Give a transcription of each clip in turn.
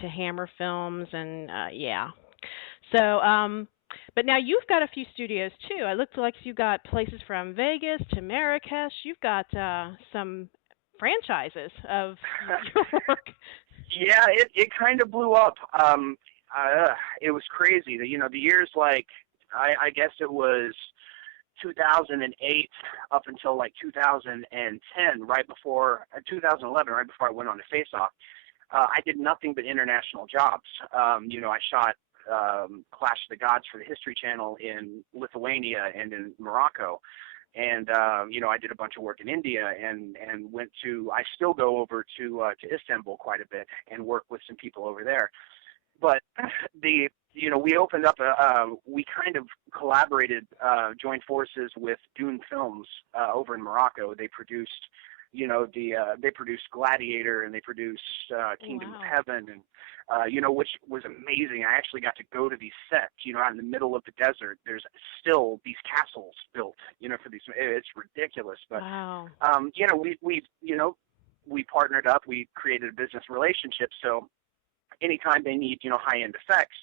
to Hammer Films, and yeah. So, but now you've got a few studios too. It looks like you've got places from Vegas to Marrakesh. You've got some franchises of your work. Yeah, it kind of blew up. It was crazy. The years like I guess it was 2008 up until like 2010, right before 2011, right before I went on to Face Off. I did nothing but international jobs. I shot Clash of the Gods for the History Channel in Lithuania and in Morocco. And I did a bunch of work in India and went to. I still go over to Istanbul quite a bit and work with some people over there. But we opened up we kind of collaborated, joined forces with Dune Films over in Morocco. They produced they produced Gladiator, and they produced Kingdom of Heaven, and which was amazing. I actually got to go to these sets, out in the middle of the desert. There's still these castles built, for these. It's ridiculous, but Wow. we partnered up. We created a business relationship. So anytime they need, high-end effects,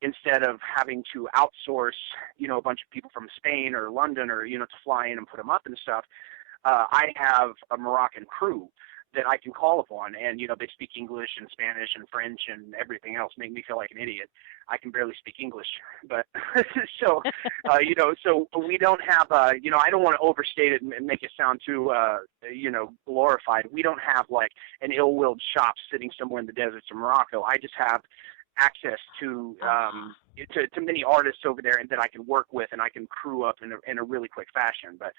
instead of having to outsource, a bunch of people from Spain or London or, to fly in and put them up and stuff, I have a Moroccan crew that I can call upon, and, they speak English and Spanish and French and everything else, make me feel like an idiot. I can barely speak English, but, so we don't have, I don't want to overstate it and make it sound too, glorified. We don't have, like, an ill-willed shop sitting somewhere in the deserts of Morocco. I just have access to many artists over there, and that I can work with, and I can crew up in a really quick fashion, but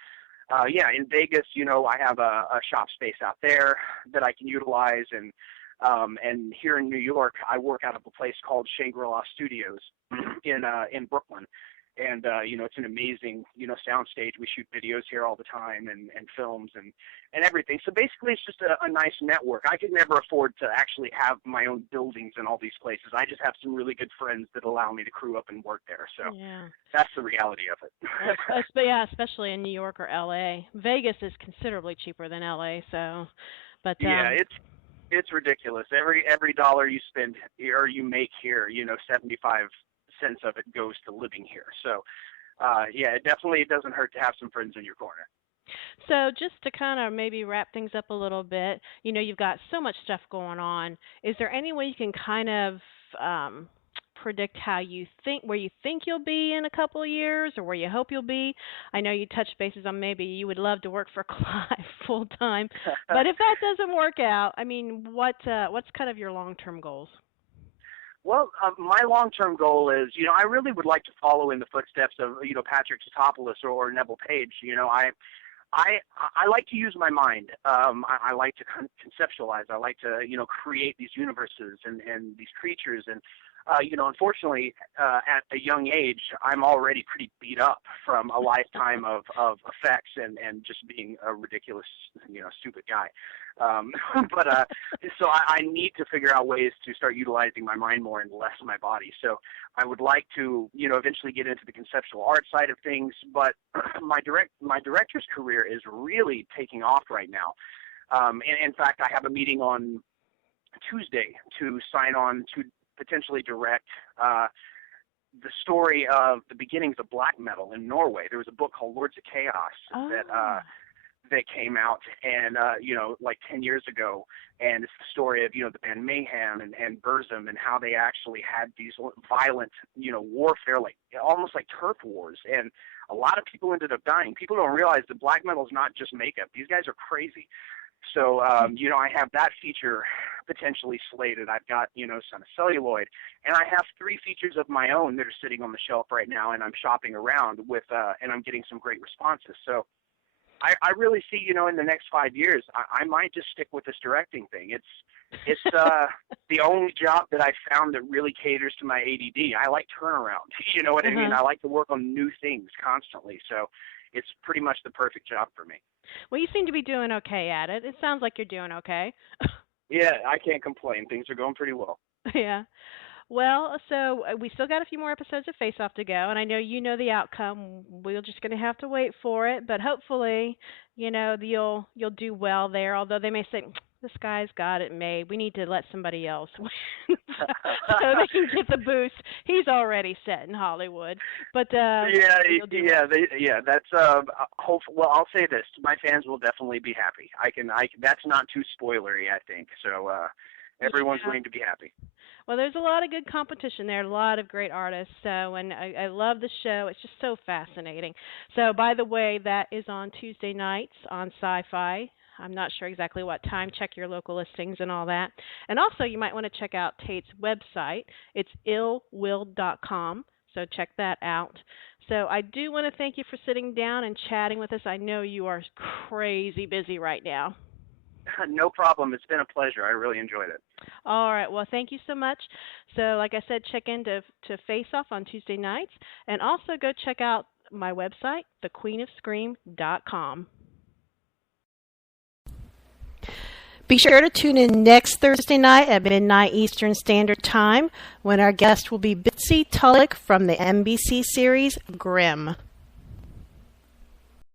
in Vegas, I have a shop space out there that I can utilize, and here in New York, I work out of a place called Shangri-La Studios in Brooklyn, and it's an amazing soundstage. We shoot videos here all the time, and films and everything. So basically, it's just a nice network. I could never afford to actually have my own buildings in all these places. I just have some really good friends that allow me to crew up and work there. So that's the reality of it. But yeah, especially in New York or LA. Vegas is considerably cheaper than LA. So, but yeah, it's ridiculous. Every dollar you spend or you make here, 75 cents of it goes to living here. So, it doesn't hurt to have some friends in your corner. So just to kind of maybe wrap things up a little bit, you've got so much stuff going on. Is there any way you can kind of predict where you think you'll be in a couple of years, or where you hope you'll be? I know you touched bases on maybe you would love to work for Clive full time, but if that doesn't work out, I mean, what's kind of your long-term goals? Well, my long-term goal is, I really would like to follow in the footsteps of, Patrick Tatopoulos or Neville Page. I like to use my mind. I like to conceptualize. I like to, create these universes and these creatures. And, unfortunately, at a young age, I'm already pretty beat up from a lifetime of effects and just being a ridiculous, stupid guy. So I need to figure out ways to start utilizing my mind more and less my body. So I would like to, eventually get into the conceptual art side of things, but my director's career is really taking off right now. And in fact, I have a meeting on Tuesday to sign on to potentially direct the story of the beginnings of black metal in Norway. There was a book called Lords of Chaos that came out, and like 10 years ago, and it's the story of the band Mayhem and Burzum, and how they actually had these violent warfare, like almost like turf wars, and a lot of people ended up dying. People don't realize that black metal is not just makeup. These guys are crazy. So, I have that feature potentially slated. I've got, Son of Celluloid, and I have 3 features of my own that are sitting on the shelf right now, and I'm shopping around with, and I'm getting some great responses. So I really see, in the next 5 years, I might just stick with this directing thing. It's the only job that I found that really caters to my ADD. I like turnaround. You know what I mean? I like to work on new things constantly. So it's pretty much the perfect job for me. Well, you seem to be doing okay at it. It sounds like you're doing okay. Yeah, I can't complain. Things are going pretty well. Yeah. Well, so we still got a few more episodes of Face Off to go, and I know you know the outcome. We're just going to have to wait for it, but hopefully, you'll do well there. Although they may say, This guy's got it made. We need to let somebody else win so they can get the boost. He's already set in Hollywood, but Yeah, he'll do well. that's hope. Well, I'll say this: my fans will definitely be happy. That's not too spoilery, I think. So everyone's Yeah. going to be happy. Well, there's a lot of good competition there, a lot of great artists. So, and I love the show. It's just so fascinating. So, by the way, that is on Tuesday nights on Sci-Fi. I'm not sure exactly what time. Check your local listings and all that. And also, you might want to check out Tate's website. It's illwill.com. So check that out. So I do want to thank you for sitting down and chatting with us. I know you are crazy busy right now. No problem. It's been a pleasure. I really enjoyed it. All right. Well, thank you so much. So, like I said, check in to Face Off on Tuesday nights, and also go check out my website, thequeenofscream.com. Be sure to tune in next Thursday night at midnight Eastern Standard Time when our guest will be Bitsy Tulloch from the NBC series Grimm.